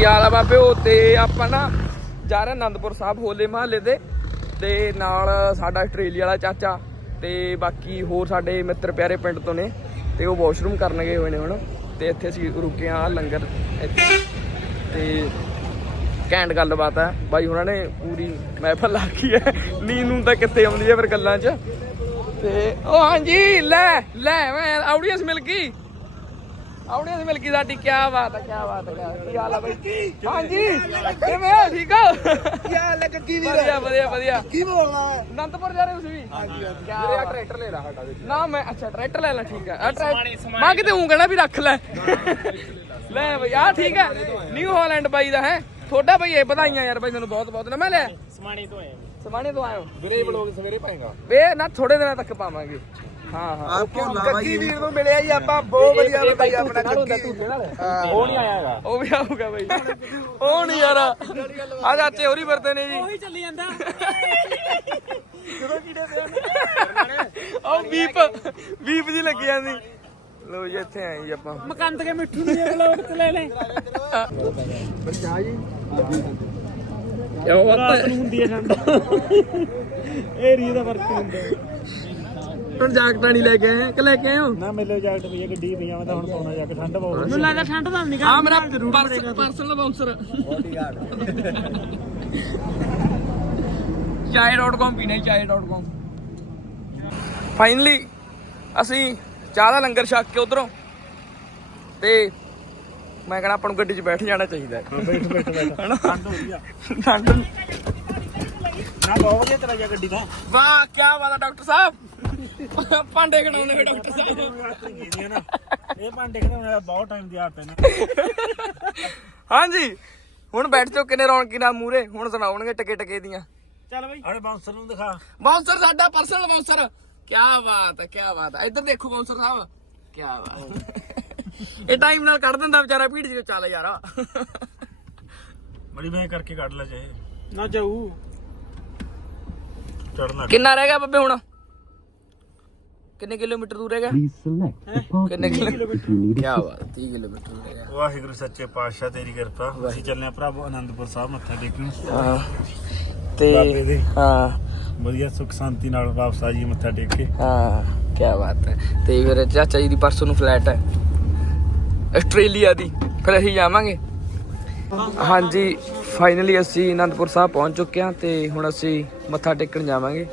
ਕੀ ਹਾਲ ਆ ਬਾਬਿਓ ਤੇ ਆਪਾਂ ਨਾ ਜਾ ਰਹੇ ਆਨੰਦਪੁਰ ਸਾਹਿਬ ਹੋਲੇ ਮਹੱਲੇ ਦੇ, ਤੇ ਨਾਲ ਸਾਡਾ ਆਸਟ੍ਰੇਲੀਆ ਵਾਲਾ ਚਾਚਾ ਤੇ ਬਾਕੀ ਹੋਰ ਸਾਡੇ ਮਿੱਤਰ ਪਿਆਰੇ ਪਿੰਡ ਤੋਂ ਨੇ, ਤੇ ਉਹ ਵਾਸ਼ਰੂਮ ਕਰਨ ਗਏ ਹੋਏ ਨੇ ਹੁਣ, ਤੇ ਇੱਥੇ ਅਸੀਂ ਰੁਕੇ ਆ ਲੰਗਰ ਇੱਥੇ। ਤੇ ਘੈਂਟ ਗੱਲਬਾਤ ਹੈ ਬਾਈ ਉਹਨਾਂ ਨੇ ਪੂਰੀ ਮਹਿਫਲ ਲਾਖੀ ਹੈ। ਨੀਂਦ ਨੂੰ ਤਾਂ ਕਿੱਥੇ ਆਉਂਦੀ ਹੈ ਫਿਰ ਗੱਲਾਂ 'ਚ। ਤੇ ਉਹ ਹਾਂਜੀ, ਲੈ ਲੈ, ਮੈਂ ਆਡੀਅנס ਮਿਲ ਗਈ। ਆਡੀਅנס ਮਿਲ ਗਈ ਸਾਡੀ ਕੀ ਬਾਤ ਹੈ ਕੀ ਬਾਤ ਹੈ ਕਿਆ- ਕੀ ਹਾਲ ਹੈ ਬਾਈ? ਹਾਂਜੀ ਕਿਵੇਂ ਹੋ ਠੀਕ ਹੋ? ਕੀ ਹਾਲ ਹੈ ਗੱਗੀ ਵੀਰ ਵਧੀਆ ਵਧੀਆ ਵਧੀਆ। ਕੀ ਬੋਲਣਾ ਹੈ? ਅਨੰਦਪੁਰ ਜਾ ਰਹੇ ਹੋ ਤੁਸੀਂ ਵੀ? ਹਾਂਜੀ ਹਾਂਜੀ। ਵੀਰੇ ਆ ਟਰੈਕਟਰ ਲੈ ਲਾ ਸਾਡਾ ਨਾ ਮੈਂ ਅੱਛਾ ਟਰੈਕਟਰ ਲੈ ਲਾ ਠੀਕ ਹੈ। ਆ ਟਰੈਕਟਰ ਮੈਂ ਕਿਤੇ ਹੂੰ ਕਹਿਣਾ ਵੀ ਰੱਖ ਲੈ। ਲੈ ਬਈ ਆ ਠੀਕ ਹੈ। ਨਿਊ ਹਾਲੈਂਡ ਬਾਈ ਦਾ ਹੈ? ਤੁਹਾਡਾ ਬਈ ਇਹ ਵਧਾਈਆਂ ਯਾਰ ਬਾਈ ਤੈਨੂੰ ਬਹੁਤ ਬਹੁਤ ਨਾ ਮੈਂ ਲੈ। ਸਮਾਣੇ ਤੋਂ ਆਏ ਸਮਾਣੇ ਤੋਂ ਆਇਓ ਵੀਰੇ ਬਲੌਗ ਸਵੇਰੇ ਪਾਏਗਾ। ਵੇ ਨਾ ਥੋੜੇ ਦਿਨਾਂ ਤੱਕ ਪਾਵਾਂਗੇ। ਹਾਂ ਹਾਂ। ਗੱਗੀ ਵੀਰ ਨੂੰ ਮਿਲਿਆ ਜੀ ਆਪਾਂ ਬਹੁਤ ਵਧੀਆ ਬਤਾਈ ਆਪਣਾ ਨਾਲ ਉਹ ਨਹੀਂ ਆਇਆ ਹੈਗਾ ਉਹ ਵੀ ਆਊਗਾ ਬਈ। ਉਹ ਨਹੀਂ ਯਾਰ। ਆ ਚਾਚੇ ਹੋਰੀ ਵਰਤੇ ਨੇ ਜੀ। ਉਹੀ ਚੱਲੀ ਜਾਂਦਾ। ਉਹ ਬੀਪ ਬੀਪ ਜੀ ਲੱਗੀ ਜਾਂਦੀ। ਲੋ ਜੀ ਇੱਥੇ ਆਏ ਜੀ ਆਪਾਂ। ਮਕੰਦ ਕੇ ਮਿੱਠੂ ਨੂੰ ਬਲੌਗ ਤੇ ਲੈ ਲੈ। ਕਿਉਂ ਰਾਤ ਨੂੰ ਹੁੰਦੀ ਹੈ ਠੰਡ। ਏਰੀਆ ਦਾ ਫ਼ਰਕ ਹੁੰਦਾ। ਹੁਣ ਜਾਕਟਾਂ ਨਹੀਂ ਲੈ ਕੇ ਆਏ ਕਿ ਲੈ ਕੇ ਆਏ ਹੋ? ਨਾ ਮਿਲੋ ਜੈਕਟ ਪਈ ਹੈ ਗੱਡੀ ਪਈ ਆ ਮੈਂ ਤਾਂ ਹੁਣ ਪਾਉਣਾ ਜਾ ਕੇ ਠੰਡ ਬਹੁਤ ਮੈਨੂੰ ਲੱਗਦਾ ਠੰਡ ਤਾਂ। ਨਹੀਂ ਆ। ਮੇਰਾ ਪਰਸਨਲ ਬਾਉਂਸਰ chai.com ਪੀਣਾ chai.com ਫਾਈਨਲੀ ਅਸੀਂ ਚਾਹ ਦਾ ਲੰਗਰ ਛਕ ਕੇ ਉਧਰੋਂ ਤੇ ਮੈਂ ਕਹਿੰਦਾ ਆਪਾਂ ਨੂੰ ਗੱਡੀ 'ਚ ਬੈਠ ਜਾਣਾ ਚਾਹੀਦਾ ਹੈ। ਬੈਠ ਬੈਠ ਬੈਠ। ਹਨਾ? ਠੰਡ ਹੋ ਰਹੀ ਆ। ਠੰਡ। ਨਾ ਬਹੁਤ ਵਧੀਆ ਤੇਰਾ ਜਾ ਗੱਡੀ ਦਾ। ਵਾਹ ਕੀ ਬਾਤ ਹੈ ਡਾਕਟਰ ਸਾਹਿਬ। ਭਾਂਡੇ ਖਣਾਉਂਦੇ ਹੋਏ ਡਾਕਟਰ ਸਾਹਿਬ। ਨਾ ਇਹ ਭਾਂਡੇ ਖੜਾਉਣ ਬਹੁਤ ਟਾਈਮ ਦੀ ਆਦਤ ਹੈ ਨਾ ਹਾਂਜੀ ਹੁਣ ਬੈਠ ਚੁੱਕੇ ਨੇ ਰੌਣਕੀ ਨਾਲ ਮੂਰੇ ਹੁਣ ਸੁਣਾਉਣਗੇ ਟਕੇ ਟਕੇ ਦੀਆਂ। ਚੱਲ ਬਈ। ਅਰੇ ਬਾਉਂਸਰ ਨੂੰ ਦਿਖਾ। ਬਾਉਂਸਰ ਸਾਡਾ ਪਰਸਨਲ ਬਾਉਂਸਰ ਕੀ ਬਾਤ ਹੈ ਕੀ ਬਾਤ ਹੈ। ਇੱਧਰ ਦੇਖੋ ਬਾਉਂਸਰ ਸਾਹਿਬ। ਕੀ ਬਾਤ ਇਹ ਟਾਈਮ ਨਾਲ ਕੱਢ ਦਿੰਦਾ ਵਿਚਾਰਾ ਭੀੜ ਜੀ ਚੱਲ ਯਾਰ। ਬੜੀ ਮੈਂ ਕਰਕੇ ਕੱਢ ਲੈ ਜੇ। ਨਾ ਜਾਊ। ਚੜਨਾ ਕਿੰਨਾ ਰਹਿ ਗਿਆ ਬੱਬੇ ਹੁਣ? ਕਿੰਨੇ ਕਿਲੋਮੀਟਰ ਦੂਰ ਰਹਿ ਗਿਆ ਕਿੰਨੇ ਕਿਲੋਮੀਟਰ? ਕੀ ਬਾਤ 30 ਕਿਲੋਮੀਟਰ ਦੂਰ ਵਾਹਿਗੁਰੂ ਸੱਚੇ ਪਾਤਸ਼ਾਹ ਤੇਰੀ ਕਿਰਪਾ। ਅਸੀਂ ਚੱਲੇ ਆ ਭਰਾਵੋ ਆਨੰਦਪੁਰ ਸਾਹਿਬ ਮੱਥਾ ਟੇਕਣ। ਹਾਂ। ਤੇ ਦੇ। ਹਾਂ। ਵਧੀਆ ਸੁਖ ਸ਼ਾਂਤੀ ਨਾਲ ਵਾਪਸ ਆ ਜੀ ਮੱਥਾ ਟੇਕ ਕੇ। ਹਾਂ ਕੀ ਬਾਤ ਹੈ। ਤੇ ਫਿਰ ਚਾਚਾ ਜੀ ਦੀ ਪਰਸੋਂ ਨੂੰ ਫਲੈਟ ਹੈ। ਆਸਟ੍ਰੇਲੀਆ ਦੀ। ਫਿਰ ਅਸੀਂ ਜਾਵਾਂਗੇ। ਹਾਂਜੀ ਫਾਈਨਲੀ ਅਸੀਂ ਅਨੰਦਪੁਰ ਸਾਹਿਬ ਪਹੁੰਚ ਚੁੱਕੇ ਹਾਂ ਤੇ ਹੁਣ ਅਸੀਂ ਮੱਥਾ ਟੇਕਣ ਜਾਵਾਂਗੇ।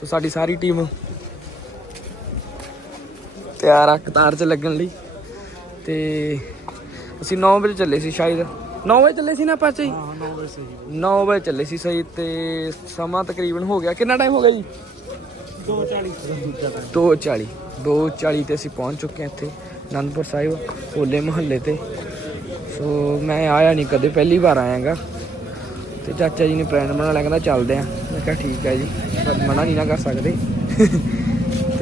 ਸੋ ਸਾਡੀ ਸਾਰੀ ਟੀਮ ਤਿਆਰ ਆ ਕਤਾਰ 'ਚ ਲੱਗਣ ਲਈ। ਤੇ ਅਸੀਂ 9 ਵਜੇ ਚੱਲੇ ਸੀ ਸ਼ਾਇਦ। 9 ਵਜੇ ਚੱਲੇ ਸੀ ਨਾ ਆਪਾਂ ਜੀ 9 ਵਜੇ ਚੱਲੇ ਸੀ ਸਹੀ ਤੇ ਸਮਾਂ ਤਕਰੀਬਨ ਹੋ ਗਿਆ। ਕਿੰਨਾ ਟਾਈਮ ਹੋ ਗਿਆ ਜੀ? 240 240 ਤੇ ਅਸੀਂ ਪਹੁੰਚ ਚੁੱਕੇ ਹਾਂ ਇੱਥੇ ਅਨੰਦਪੁਰ ਸਾਹਿਬ ਹੋਲੇ ਮਹੱਲੇ ਤੇ। ਸੋ ਮੈਂ ਆਇਆ ਨਹੀਂ ਕਦੇ ਪਹਿਲੀ ਵਾਰ ਆਇਆਗਾ। ਤੇ ਚਾਚਾ ਜੀ ਨੇ ਪਲਾਨ ਬਣਾ ਲਿਆ ਕਹਿੰਦਾ ਚੱਲਦੇ ਆ ਮੈਂ ਕਿਹਾ ਠੀਕ ਹੈ ਜੀ ਪਰ ਮਨਾ ਨਹੀਂ ਨਾ ਕਰ ਸਕਦੇ।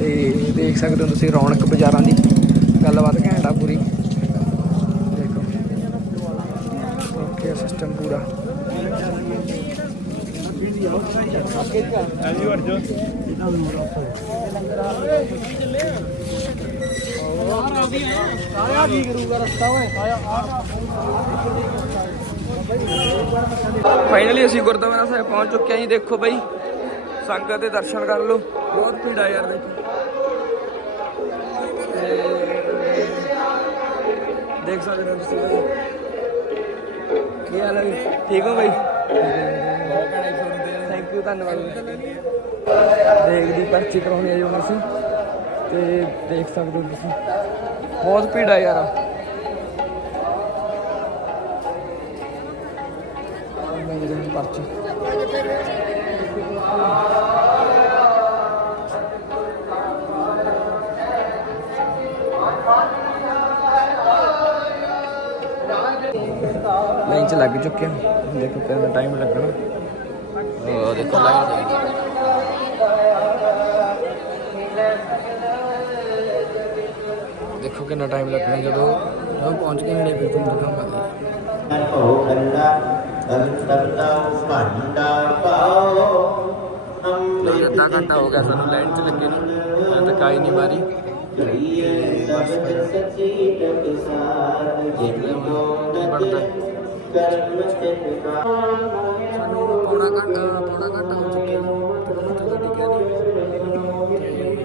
ਤੇ ਦੇਖ ਸਕਦੇ ਹੋ ਤੁਸੀਂ ਰੌਣਕ ਬਾਜ਼ਾਰਾਂ ਦੀ। ਗੱਲਬਾਤ ਘੈਂਟਾ ਪੂਰੀ। ਦੇਖੋ। ਓਕੇ ਸਿਸਟਮ ਪੂਰਾ। ਫਾਈਨਲੀ ਅਸੀਂ ਗੁਰਦੁਆਰਾ ਸਾਹਿਬ ਪਹੁੰਚ ਚੁੱਕੇ ਹਾਂ ਜੀ। ਦੇਖੋ ਬਾਈ, ਸੰਗਤ ਦੇ ਦਰਸ਼ਨ ਕਰ ਲਓ। ਬਹੁਤ ਭੀੜ ਆ ਯਾਰ, ਦੇਖੋ। ਦੇਖ ਸਕਦੇ ਹੋ ਤੁਸੀਂ। ਬਈ ਕੀ ਹਾਲ ਹੈ ਬਈ? ਠੀਕ ਹੋ ਬਈ? ਥੈਂਕ ਯੂ ਧੰਨਵਾਦ। ਦੇਖ ਦੀ ਪਰਚੀ ਕਰਾਉਣੀ ਹੈ ਜੀ ਹੁਣ ਅਸੀਂ। ਤੇ ਦੇਖ ਸਕਦੇ ਹੋ ਤੁਸੀਂ। ਬਹੁਤ ਭੀੜ ਆ ਯਾਰ। ਮੈਂ ਜਿਹੜੀ ਪਰਚੀ। ਲਾਈਨ 'ਚ ਲੱਗ ਚੁੱਕੇ ਹਾਂ ਦੇਖੋ ਕਿੰਨਾ ਟਾਈਮ ਲੱਗਣਾ। ਉਹ ਦੇਖੋ ਲਾਈਨ ਦੇਖੋ ਕਿੰਨਾ ਟਾਈਮ ਲੱਗਣਾ ਜਦੋਂ ਉਹ ਪਹੁੰਚ ਗਏ ਨੇੜੇ ਫਿਰ ਤੁਹਾਨੂੰ ਦਿਖਾਉਂਗਾ। ਹੋ ਖੰਡਾ ਅੰਤਰਤਾ ਭਾਂਡਾ ਪਾਓ। ਲਈ ਅੱਧਾ ਘੰਟਾ ਹੋ ਗਿਆ ਸਾਨੂੰ ਲਾਈਨ 'ਚ ਲੱਗੇ ਨੂੰ। ਮੈਂ ਤਾਂ ਕਾਈ ਨਹੀਂ ਮਾਰੀ। ਸਬਦ ਸਚੀ ਟਕਸਾਰ। ਜਿਨ ਕੋ ਸਾਨੂੰ ਪੌਣਾ ਘੰਟਾ ਪੌਣਾ ਘੰਟਾ ਹੋ ਚੁੱਕਿਆ। ਮੱਥਾ ਤਾਂ ਟੇਕਿਆ ਨਹੀਂ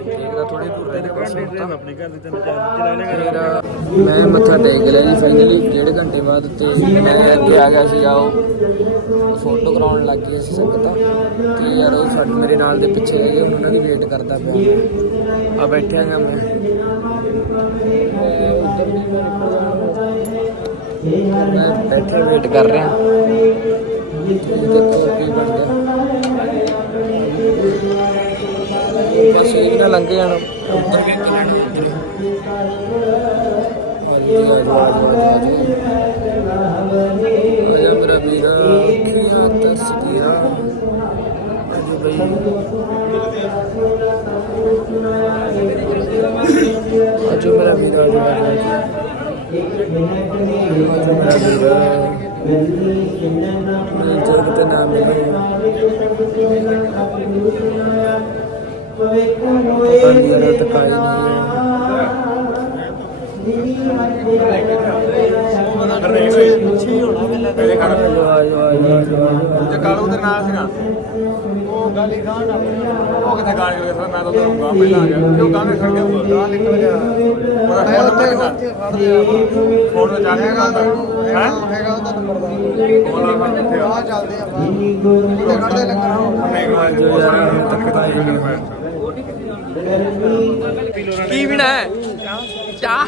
ਦੇਖਦਾ ਥੋੜੀ ਦੂਰ ਰਹਿ ਬਸ ਹੁਣ ਆਪਣੇ ਘਰ ਦੇ ਤਿੰਨ ਚਲਾ ਲਿਆ ਮੈਂ ਮੱਥਾ ਟੇਕ ਲਿਆ ਜੀ ਫਾਈਨਲੀ ਡੇਢ ਘੰਟੇ ਬਾਅਦ ਤੇ ਮੈਂ ਅੱਗੇ ਆ ਗਿਆ ਸੀਗਾ ਉਹ। ਫੋਟੋ ਕਰਾਉਣ ਲੱਗ ਗਏ ਸੀ ਸੰਗਤਾਂ ਤੇ। ਯਾਰ ਉਹ ਸਾਡੇ ਮੇਰੇ ਨਾਲ ਦੇ ਪਿੱਛੇ ਹੈਗੇ ਉਹਨਾਂ ਦੀ ਵੇਟ ਕਰਦਾ ਪਿਆ। ਆ ਬੈਠਿਆ ਗਾ ਮੈਂ। ਉੱਧਰ ਦੀ ਮੈਂ ਮੈਂ ਬੈਠੇ ਵੇਟ ਕਰ ਰਿਹਾ ਤੇ ਦੇਖੋ ਕੀ ਬਣਦਾ ਬਸ ਇਹ ਨਾ ਲੰਘ ਜਾਣਾ। ਉੱਧਰ ਵੀ ਇੱਕ ਲੈਣਾ ਉੱਧਰ ਮੇਰਾ ਵੀਰਾ ਅੱਖੀਆਂ ਤਸਵੀਰਾਂ ਅਜੇ ਬਈ। ਅਜੋ ਮੇਰਾ ਵੀਰਾ ਅਜੋ ਅਜੋ ਮੇਰਾ ਵੀਰਾ ਮੈਂ ਜਗ ਤੇ ਨਾਮ ਮਿਲੇ ਪਤਾ ਨਹੀਂ ਯਾਰ ਟਕਾਈ ਨਹੀਂ ਮੇਰੇ ਘਰ ਆਜੋ ਆਜੋ ਆਜੋ ਆਜੋ ਤੇ ਕਾਲੂ ਦੇ ਨਾਲ ਸੀਗਾ ਉਹ ਗਾਲੀ ਗਾਂ ਨਾ ਉਹ ਕਿੱਥੇ ਗਾਲ ਕਰ ਗਿਆ ਮੈਂ ਤਾਂ ਉਧਰ ਗਾਂ ਪਹਿਲਾਂ ਆ ਗਿਆ। ਕਿਉਂ ਗਾਂ ਦੇ ਖੜ ਗਿਆ ਉਹ ਗਾਂ ਨਿਕਲ ਗਿਆ। ਉਹਦਾ ਫੋਨ ਉੱਥੇ ਖੜਦੇ ਆ ਫੋਨ ਤੇ ਚੱਲ ਗਿਆ ਹੈ? ਹੈਗਾ ਉਹਦਾ ਨੰਬਰ ਦਾ। ਫੋਨ ਆ ਕਿੱਥੇ ਆ? ਚੱਲਦੇ ਆ ਬਾਹਰ। ਕੱਢਦੇ ਲੰਗਰ ਆਜੋ ਯਾਰ ਤੱਕ ਤਾਂ ਹੀ ਨਹੀਂ। ਕੀ ਪੀਣਾ ਹੈ? ਚਾਹ।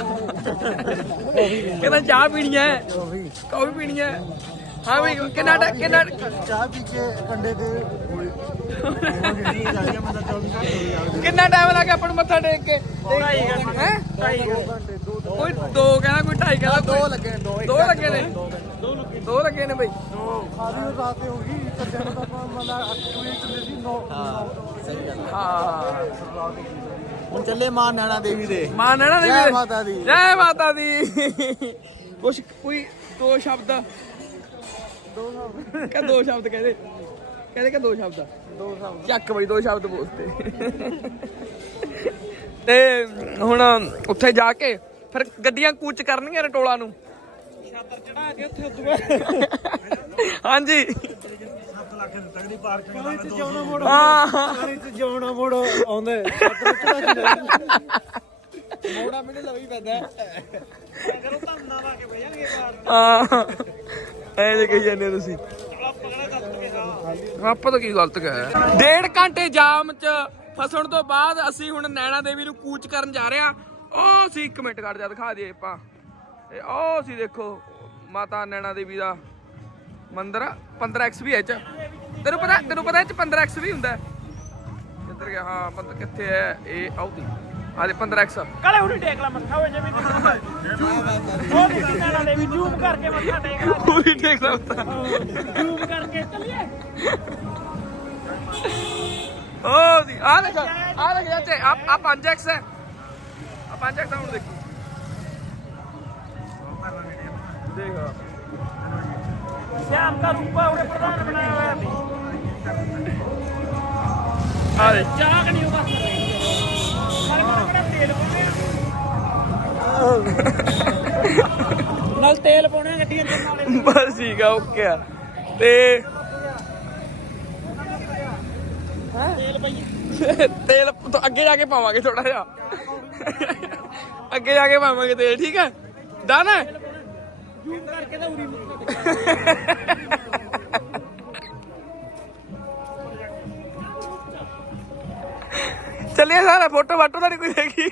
ਕਹਿੰਦਾ ਚਾਹ ਪੀਣੀ ਹੈ। ਕੌਫੀ ਪੀਣੀ ਹੈ। ਹਾਂ ਵੀ ਕਿੰਨਾ ਟ- ਕਿੰਨਾ ਚਾਹ ਪੀ ਕੇ ਕੰਡੇ ਤੇ ਕਿੰਨਾ ਟਾਈਮ ਲੱਗਾ ਆਪਾਂ ਨੂੰ ਮੱਥਾ ਟੇਕ ਕੇ? ਹੈ? ਕੋਈ ਦੋ ਕਹਿੰਦਾ ਕੋਈ ਢਾਈ ਕਹਿੰਦਾ ਦੋ ਲੱਗੇ ਦੋ ਦੋ ਲੱਗੇ ਨੇ? ਦੋ ਲੱਗੇ ਨੇ। ਬਈ। ਸਾਰੀ ਰਾਤ ਹੋ ਗਈ ਸੱਜਣ ਦਾ ਆਪਾਂ 8 ਵਜੇ ਚੱਲੇ ਸੀ 9 ਹਾਂ ਹੁਣ ਚੱਲੇ ਮਾਂ ਨੈਣਾ ਦੇਵੀ ਦੇ। ਮਾਂ ਨੈਣਾ ਦੇਵੀ ਜੈ ਦੇ- ਮਾਤਾ ਦੀ। ਜੈ ਮਾਤਾ ਦੀ। ਕੁਛ ਕੋਈ ਦੋ ਸ਼ਬਦ ਦੋ ਸ਼ਬਦ। ਕਹ ਦੋ ਸ਼ਬਦ ਕਹਦੇ। ਕਹਿੰਦੇ ਕਿ ਦੋ ਸ਼ਬਦ। ਦੋ ਸ਼ਬਦ। ਚੱਕ ਬਈ ਦੋ ਸ਼ਬਦ ਬੋਲਤੇ। ਤੇ ਹੁਣ ਉੱਥੇ ਜਾ ਕੇ ਫਿਰ ਗੱਡੀਆਂ ਕੂਚ ਕਰਨਗੀਆਂ ਰਟੋਲਾ ਨੂੰ। ਛਾਤਰ ਚੜਾ ਕੇ ਉੱਥੇ ਹਾਂਜੀ। 7 ਲੱਖ ਦਿੱਤਾ ਦੀ ਪਾਰਕਿੰਗ ਦਾ ਜਿਉਣਾ ਮੋੜ ਹਾਂ ਜਿਉਣਾ ਮੋੜ ਆਉਂਦੇ ਛੱਤ ਚੜਾ ਮੋੜਾ ਮੈਨੂੰ ਲਵੀ ਪੈਂਦਾ। ਕਰੋ ਧੰਨਾ ਲਾ ਕੇ ਬਹਿ ਹਾਂ। ਐ ਜੇ ਕਹੀ ਜਾਂਦੇ ਹੋ ਤੁਸੀਂ। ਆਪਾਂ ਤਾਂ ਕੀ ਗਲਤ ਕਹਿਆ ਡੇਢ ਘੰਟੇ ਜਾਮ 'ਚ ਫਸਣ ਤੋਂ ਬਾਅਦ ਅਸੀਂ ਹੁਣ ਨੈਣਾ ਦੇਵੀ ਨੂੰ ਕੂਚ ਕਰਨ ਜਾ ਰਹੇ ਆ ਉਹ ਸੀ ਇੱਕ ਮਿੰਟ ਕੱਢ ਜਾ ਦਿਖਾ ਦਈਏ ਆਪਾਂ। ਇਹ ਉਹ ਸੀ ਦੇਖੋ ਮਾਤਾ ਨੈਣਾ ਦੇਵੀ ਦਾ ਮੰਦਿਰ 15x ਵੀ ਹੈ 'ਚ। ਤੈਨੂੰ ਪਤਾ ਤੈਨੂੰ ਪਤਾ ਇਹ 'ਚ 15x ਵੀ ਹੁੰਦਾ ਹੈ? ਕਿੱਧਰ ਗਿਆ? ਹਾਂ ਪੰਦ ਕਿੱਥੇ ਹੈ? ਇਹ ਆਉਦੀ ਆਲੇ 15x ਕਾਲੇ ਹੁਣੀ ਟੇਕ ਲਾ ਮੱਥਾ ਹੋਏ ਜਿਵੇਂ ਉਹ ਨਾਲੇ ਵੀ ਜ਼ੂਮ ਕਰਕੇ ਮੱਥਾ ਟੇਕ ਲਾ ਪੂਰੀ ਦੇਖ ਸਕਦਾ ਜ਼ੂਮ ਕਰਕੇ ਚੱਲੀਏ। ਓ ਦੀ ਆ ਦੇਖ ਆ ਦੇਖ ਚਾਚੇ ਆ ਆ 5x ਹੈ। ਆ 5x ਹੁਣ ਦੇਖੀ। ਸ਼ਾਮ ਦਾ ਰੂਪਾ ਉਹਨੇ ਪ੍ਰਧਾਨ ਬਣਾਇਆ ਹੋਇਆ ਸੀ। ਆ ਦੇ ਚਾਕ ਨਹੀਂ ਉਹ ਬਸ ਨਾਲੇ ਬੜਾ ਬੜਾ ਤੇਲ ਪਾਉਣੇ ਆ ਨਾਲ ਤੇਲ ਪਾਉਣੇ ਆ ਗੱਡੀਆਂ ਚ ਨਾਲੇ। ਬਸ ਠੀਕ ਆ ਓਕੇ ਆ। ਤੇ ਤੇਲ ਪਈ ਤੇਲ ਤੋਂ ਅੱਗੇ ਜਾ ਕੇ ਪਾਵਾਂਗੇ ਥੋੜਾ ਜਿਹਾ। ਅੱਗੇ ਜਾ ਕੇ ਪਾਵਾਂਗੇ ਤੇਲ ਠੀਕ ਹੈ ਡਨ ਹੈ ਜ਼ੂਮ ਕਰਕੇ ਤਾਂ ਉਰੀ ਮੱਥਾ ਟੇਕ ਚੱਲਿਏ ਸਾਰਾ ਫੋਟੋ ਵਾਟੋ ਤਾਂ ਨਹੀਂ ਕੋਈ ਹੈਗੀ।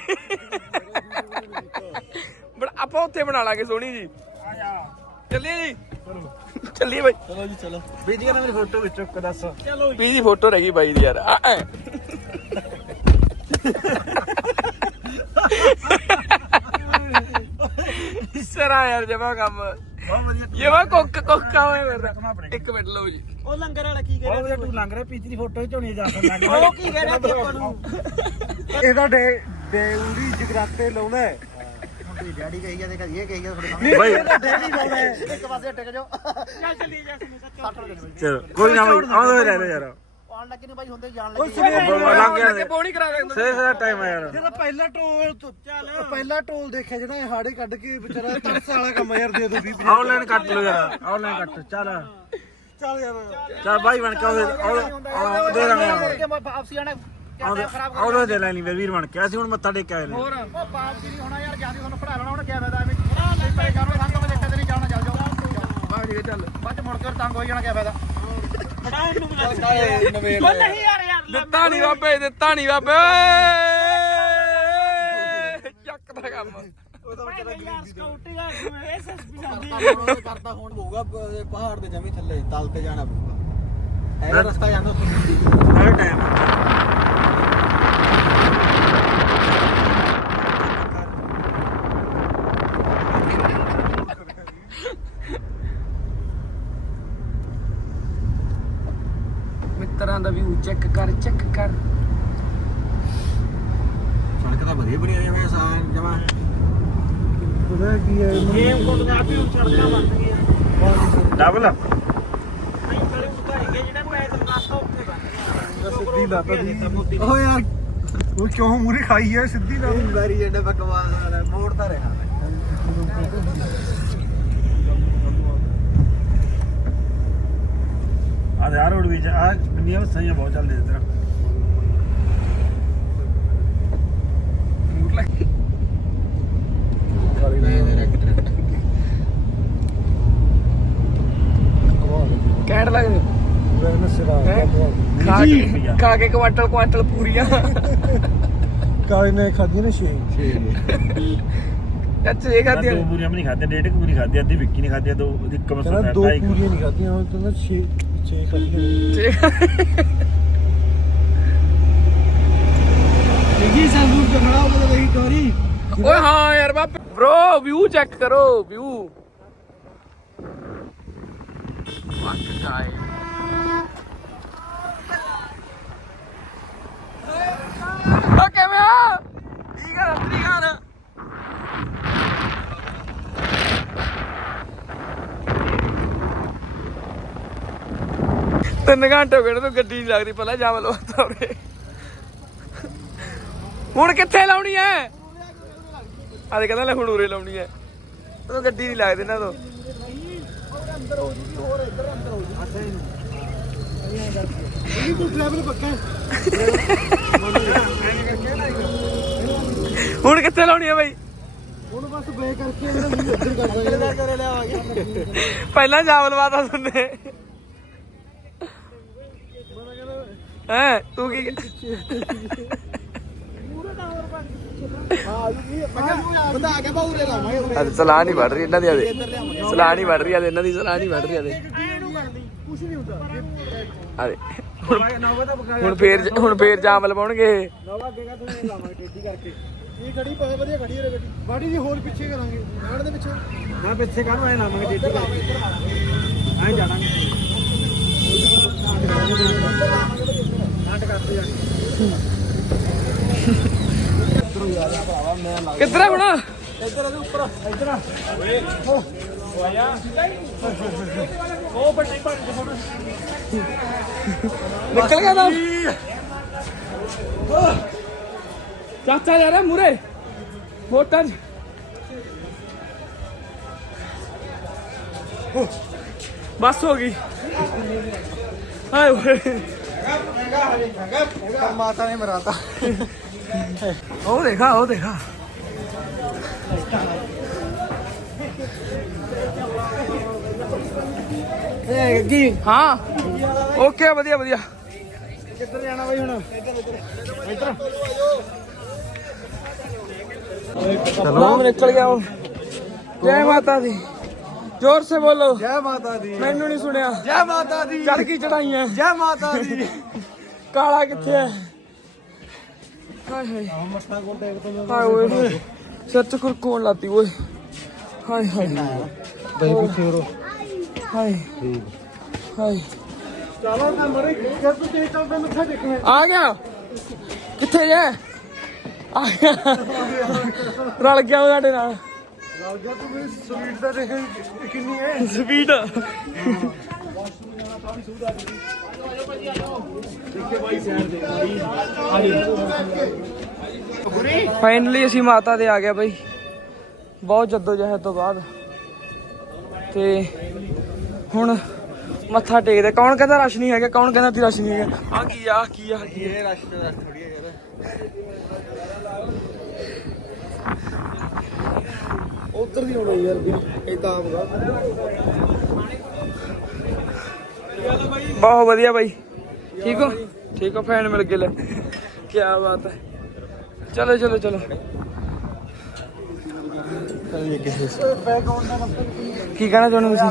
ਬੜਾ ਆਪਾਂ ਉੱਥੇ ਬਣਾ ਲਾਂਗੇ ਸੋਹਣੀ ਜੀ। ਚੱਲੀਏ ਜੀ? ਚੱਲੀਏ ਬਾਈ। ਚਲੋ ਜੀ ਚਲੋ। ਬੀਜੀ ਕਹਿੰਦਾ ਮੇਰੀ ਫੋਟੋ ਵਿੱਚੋਂ ਇੱਕ ਦੱਸ। ਪੀ ਦੀ ਫੋਟੋ ਰਹਿ ਗਈ ਬਾਈ ਦੀ ਯਾਰ। ਆ ਐ। ਸਰਾ ਯਾਰ ਜਮਾ ਕੰਮ। ਬਹੁਤ ਵਧੀਆ ਇਹ ਵਾ ਕੁੱਕ ਕੁੱਕਾ ਹੋਇਆ ਕਰਦਾ। ਇੱਕ ਮਿੰਟ ਲਓ ਜੀ। ਉਹ ਲੰਗਰ ਵਾਲਾ ਕੀ ਕਰੇ ਵਧੀਆ ਤੂੰ ਲੰਘ ਰਿਹਾ ਪੀਤੀ ਦੀ ਫੋਟੋ ਝੋਣੀ ਜਾ ਸਕਦਾ ਉਹ ਕੀ ਕਹਿ ਰਿਹਾ ਤੇ ਆਪਾਂ ਨੂੰ? ਇਹਦਾ ਡੇ ਡੇਉੜੀ ਜਗਰਾਤੇ ਲਾਉਂਦਾ ਹੈ ਡੈਡੀ ਕਹੀ ਜਾਂਦੇ ਕਦੀ ਇਹ ਕਹੀ ਜਾਂਦੇ ਬਈ। ਇਹਦਾ ਡੇਲੀ ਲਾਉਂਦਾ ਹੈ। ਇੱਕ ਪਾਸੇ ਟਿਕ ਜਾਓ। ਚੱਲ ਚੱਲੀ ਜਾ ਸੁਣੀ ਸੱਚ ਚਲੋ ਕੋਈ ਨਾ ਆਉਂਦੇ ਰਹਿ ਲੈ ਯਾਰ। ਆਣ ਲੱਗੇ ਨੇ ਬਾਈ ਹੁੰਦੇ ਜਾਣ ਲੱਗੇ। ਲੰਘ ਗਿਆ ਲੱਗੇ ਪੌਣੀ ਕਰਾ ਦੇ ਸੇ ਸੇ ਟਾਈਮ ਆ ਯਾਰ। ਜਿਹੜਾ ਪਹਿਲਾ ਟੋਲ ਤੋਂ ਚੱਲ। ਪਹਿਲਾ ਟੋਲ ਦੇਖਿਆ ਜਿਹੜਾ ਇਹ ਹਾੜੇ ਕੱਢ ਕੇ ਵਿਚਾਰਾ ਤਰਸ ਵਾਲਾ ਕੰਮ ਯਾਰ ਦੇ ਦੋ 20 ਆਨਲਾਈਨ ਕੱਟ ਲੋ ਯਾਰ ਆਨਲਾਈਨ ਕੱਟ ਚੱਲ। ਚੱਲ ਯਾਰ। ਚੱਲ ਬਾਈ ਬਣ ਕੇ ਉਹਦੇ ਉਹਦੇ- ਦੇ ਦਾਂਗੇ ਮੁੜ ਕੇ ਮੈਂ ਵਾਪਸੀ ਆਣਾ ਉਹਦੇ ਦੇ ਲੈਣੀ ਵੀਰ ਬਣ ਕੇ। ਅਸੀਂ ਹੁਣ ਮੱਥਾ ਟੇਕ ਆਏ ਨੇ। ਉਹ ਵਾਪਸੀ ਨਹੀਂ ਹੋਣਾ ਯਾਰ ਜ਼ਿਆਦਾ ਤੁਹਾਨੂੰ ਪੜਾ ਲੈਣਾ ਹੁਣ ਕਿਆ ਫਾਇਦਾ ਐਵੇਂ? ਨਹੀਂ ਪਰੇ ਕਰੋ ਸੰਗ ਵਜੇ ਕਦੇ ਨਹੀਂ ਜਾਣਾ ਚੱਲ ਜਾਓ। ਬਾਹਰ ਠੀਕ ਹੈ ਚੱਲ। ਬਾਅਦ ਚ ਮੁੜ ਕੇ ਤੰਗ ਹੋਈ ਜਾਣਾ ਕਿਆ ਫਾਇਦਾ? ਬੜਾ ਇਹਨੂੰ ਵੀ ਦੱਸ ਉਹ ਨਹੀਂ ਯਾਰ ਯਾਰ ਲੈ। ਦਿੱਤਾ ਨਹੀਂ ਬਾਬੇ ਦਿੱਤਾ ਨਹੀਂ ਬਾਬੇ ਓਏ। ਚੱਕ ਦਾ ਕੰਮ ਮੈਂ ਯਾਰ ਸਕਾਊਟੀ ਦਾ ਐਸਐਸਪੀ ਜਾਂਦੀ ਕਰਦਾ ਹੁਣ ਹੋਊਗਾ ਪਹਾੜ ਦੇ ਜਮੀ ਥੱਲੇ ਤਲ ਤੇ ਜਾਣਾ ਪਊਗਾ। ਇਹ ਰਸਤਾ ਜਾਂਦਾ ਉੱਥੇ। ਹਰ ਟਾਈਮ ਮਿੱਤਰਾਂ ਦਾ ਵਿਊ ਚੈੱਕ ਕਰ ਚੈੱਕ ਕਰ। ਸੜਕ ਤਾਂ ਵਧੀਆ ਬਣੀ ਹੋਈ ਹੈ ਸਾਂ ਜਮਾ ਪਤਾ ਕੀ ਹੈ ਗੇਮ ਕੋਲ ਦਾ ਵੀ ਸੜਕਾਂ ਬਣ ਗਈਆਂ। ਡਬਲ? ਨਹੀਂ ਕਲੇ ਮੁੱਕਾ ਹੈਗੇ ਜਿਹੜੇ ਪੈਦਲ ਰਸਤਾ ਉੱਥੇ ਬਣ ਸਿੱਧੀ ਲੱਤ ਦੀ ਓ ਯਾਰ ਉਹ ਕਿਉਂ ਮੂਰੇ ਖਾਈ ਹੈ ਸਿੱਧੀ ਲੱਤ। ਵੈਰੀ ਜਿਹੜੇ ਬਕਵਾਸ ਵਾਲਾ ਮੋੜਦਾ ਰਿਹਾ। ਆ ਯਾਰ ਰੋਡ ਵਿੱਚ ਆ। ਦੁਨੀਆ ਵਿੱਚ ਸਹੀ ਬਹੁਤ ਚੱਲਦੇ ਇਧਰ ਕੈਂਟ ਲੱਗਦੇ ਵੈਨ ਸਿਰਾ ਹੈਂ? ਖਾ ਕੇ ਖਾ ਕੇ ਕੁਆਂਟਲ ਕੁਆਂਟਲ ਪੂਰੀਆਂ। ਕਾਜ ਨੇ ਖਾਧੀ ਨਾ ਛੇ? ਅੱਛਾ ਇਹ ਖਾਦੀਆਂ ਦੋ ਪੂਰੀਆਂ ਵੀ ਨਹੀਂ ਖਾਦੇ ਡੇਢ ਕੁ ਪੂਰੀ ਖਾਦੀ ਅੱਧੀ ਵਿੱਕੀ ਨਹੀਂ ਖਾਦੀ ਦੋ ਉਹਦੀ ਇੱਕ ਬਸ ਕਹਿੰਦਾ ਦੋ ਢਾਈ ਕੁ। ਪੂਰੀਆਂ ਨਹੀਂ ਖਾਧੀਆਂ ਉਹ ਕਹਿੰਦਾ ਛੇ। ਛੇ ਖਾਧੀਆਂ ਜੀ ਸਾਨੂੰ ਜਮਣਾ ਉਹ ਤਾਂ ਇੱਕ ਓਏ ਹਾਂ ਯਾਰ ਬਾਬੇ ਬ్రో ਵਿਊ ਚੈੱਕ ਕਰੋ ਵਿਊ ਓ ਕਿਵੇਂ ਆ? ਠੀਕ ਆ ਰੱਤਰੀ ਖਾਨ ਤਿੰਨ ਘੰਟੇ ਹੋ ਗਏ ਨੇ, ਤੂੰ ਗੱਡੀ ਨਹੀਂ ਲੱਗਦੀ, ਪਹਿਲਾਂ ਜਾਮ ਲਵਾ ਤੋਰੇ ਹੁਣ ਕਿੱਥੇ ਲਾਉਣੀ ਐ? ਆਦੇ ਕਹਿੰਦਾ ਲੈ ਹੁਣ ਉਰੇ ਲਾਉਣੀ ਐ। ਉਹ ਗੱਡੀ ਨਹੀਂ ਲੱਗਦੀ ਨਾ ਤੋਂ। ਇਹ ਤੂੰ ਡਰਾਈਵਰ ਪੱਕਾ ਹੁਣ ਕਿੱਥੇ ਲਾਉਣੀ ਐ ਬਾਈ? ਹੁਣ ਬਸ ਬੇ ਕਰਕੇ ਇਹਨਾਂ ਕਰ ਦਾਂਗੇ ਪਹਿਲਾਂ ਜਾਮ ਲਵਾਤਾ ਤੁੰਨੇ ਹੈ ਤੂੰ ਕੀ ਬੰਦਾ ਆ ਗਿਆ ਬਾਉਰੇ ਲਾਵਾਂਗੇ ਅੱਜ ਸਲਾਹ ਨਹੀਂ ਵੱਢ ਰਹੀ ਇਹਨਾਂ ਦੀ ਆਦੇ ਸਲਾਹ ਨਹੀਂ ਵੱਢ ਰਹੀ ਆਦੇ ਇਹਨਾਂ ਦੀ ਸਲਾਹ ਨਹੀਂ ਵੱਢ ਰਹੀ ਆਦੇ ਕੁਝ ਨਹੀਂ ਹੁੰਦਾ ਆਦੇ ਹੁਣ ਫੇਰ ਹੁਣ ਫੇਰ ਜਾਮ ਲਵਾਉਣਗੇ ਨਵਾਂ ਅੱਗੇਗਾ ਤੂੰ ਲਾਵਾਂਗੇ ਟੇਢੀ ਕਰਕੇ ਇਹ। ਖੜੀ ਬਹੁਤ ਵਧੀਆ ਖੜੀ ਹੈ ਗੱਡੀ ਬਾੜੀ ਦੀ ਹੋਰ ਪਿੱਛੇ ਕਰਾਂਗੇ ਨਾੜ ਦੇ ਪਿੱਛੇ ਨਾ ਪਿੱਛੇ ਕਾਹਨੂੰ ਐ ਲਾਵਾਂਗੇ ਟੇਢੀ ਕਰਕੇ ਐ ਜਾਣਾਂਗੇ ਕਿੱਧਰ ਆ ਹੁਣ? ਉਹ ਵੱਡੀ ਬਣ ਕੇ ਫੋਟੋ ਨਿਕਲ ਗਿਆ ਤਾਂ। ਚਾਚਾ ਜਾ ਰਿਹਾ ਮੂਰੇ ਮੋਟਰ। ਬਸ ਹੋ ਗਈ। ਹਾਏ ਓਏ। ਮਾਤਾ ਨੇ ਮਰਾਤਾ। ਉਹ ਦੇਖਾ ਉਹ ਦੇਖਾ। ਇਹ ਗੱਗੀ। ਹਾਂ। ਓਕੇ ਵਧੀਆ ਵਧੀਆ। ਕਿੱਧਰ ਜਾਣਾ ਬਾਈ ਹੁਣ? ਨਾਮ ਨਿਕਲ ਗਿਆ ਉਹ ਜੈ ਮਾਤਾ ਦੀ। ਜ਼ੋਰ ਸੇ ਬੋਲੋ। ਜੈ ਮਾਤਾ ਦੀ। ਮੈਨੂੰ ਨਹੀਂ ਸੁਣਿਆ। ਜੈ ਮਾਤਾ ਦੀ। ਚੜ ਕੀ ਚੜਾਈਆਂ ਜੈ ਮਾਤਾ ਦੀ। ਕਾਲਾ ਕਿੱਥੇ ਹੈ? ਹਾਏ ਹਾਏ। ਮੱਥਾ ਕੋਲ ਦੇਖ ਤੂੰ ਹਾਏ ਓਏ ਸਿਰ ਚ ਕੁਰਕੋਣ ਲਾਤੀ ਓਏ। ਹਾਏ ਹਾਏ। ਬਈ ਪਿੱਛੇ ਰੋ ਹਾਏ। ਹਾਏ। ਚਲੋ ਨਾ ਮਰੇ ਜਦ ਤੂੰ ਤੇ ਚੱਲਦਾ ਮੱਥਾ ਦੇਖਣਾ ਆ। ਗਿਆ। ਕਿੱਥੇ ਜੇ? ਆ ਗਿਆ। ਰਲ ਗਿਆ ਉਹ ਸਾਡੇ ਨਾਲ। ਰਾਜਾ ਤੂੰ ਮੇਰੀ ਸਵੀਟ ਦਾ ਦੇਖ ਕਿੰਨੀ ਹੈ? ਸਪੀਡ ਫਾਈਨਲੀ ਅਸੀਂ ਮਾਤਾ ਦੇ ਆ ਗਏ ਬਈ। ਬਹੁਤ ਜੱਦੋ ਜਹਿਦ ਤੋਂ ਬਾਅਦ। ਤੇ ਹੁਣ ਮੱਥਾ ਟੇਕਦੇ। ਕੌਣ ਕਹਿੰਦਾ ਰਸ਼ ਨਹੀਂ ਹੈਗਾ? ਕੌਣ ਕਹਿੰਦਾ ਤੀ ਰਸ਼ ਨਹੀਂ ਹੈਗਾ? ਆ ਕੀ ਆ ਕੀ ਆ ਕੀ? ਇਹ ਰਸ਼ ਰਸ਼ ਥੋੜੀ ਹੈ ਯਾਰ ਉਧਰ ਦੀ ਹੋਣਾ ਯਾਰ ਵੀ ਇਹ ਤਾਂ ਆਪ ਬਹੁਤ ਵਧੀਆ ਬਾਈ ਠੀਕ ਹੋ ਠੀਕ ਹੋ ਫੈਨ ਮਿਲ ਗਏ ਲੈ ਕੀ ਬਾਤ ਹੈ ਚਲੋ ਚਲੋ ਚਲੋ ਕੀ ਕਹਿਣਾ ਚਾਹੁੰਦੇ ਤੁਸੀਂ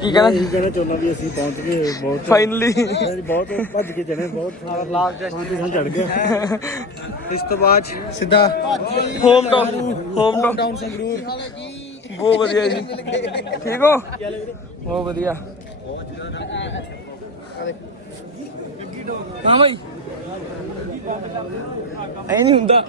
ਕੀ ਕਹਿਣਾ ਕਹਿਣਾ ਚਾਹੁੰਦਾ ਵੀ ਅਸੀਂ ਪਹੁੰਚ ਗਏ ਬਹੁਤ ਫਾਈਨਲੀ ਬਹੁਤ ਭੱਜ ਕੇ ਚੜੇ ਬਹੁਤ ਲਾਸਟ ਜਸਟ ਚੜ ਗਿਆ ਇਸ ਤੋਂ ਬਾਅਦ ਸਿੱਧਾ home town home town down Sangrur. ਬਹੁਤ ਵਧੀਆ ਜੀ। ਠੀਕ ਹੋ? ਬਹੁਤ ਵਧੀਆ। ਹਾਂ ਭਾਈ ਐ ਨਹੀਂ ਹੁੰਦਾ।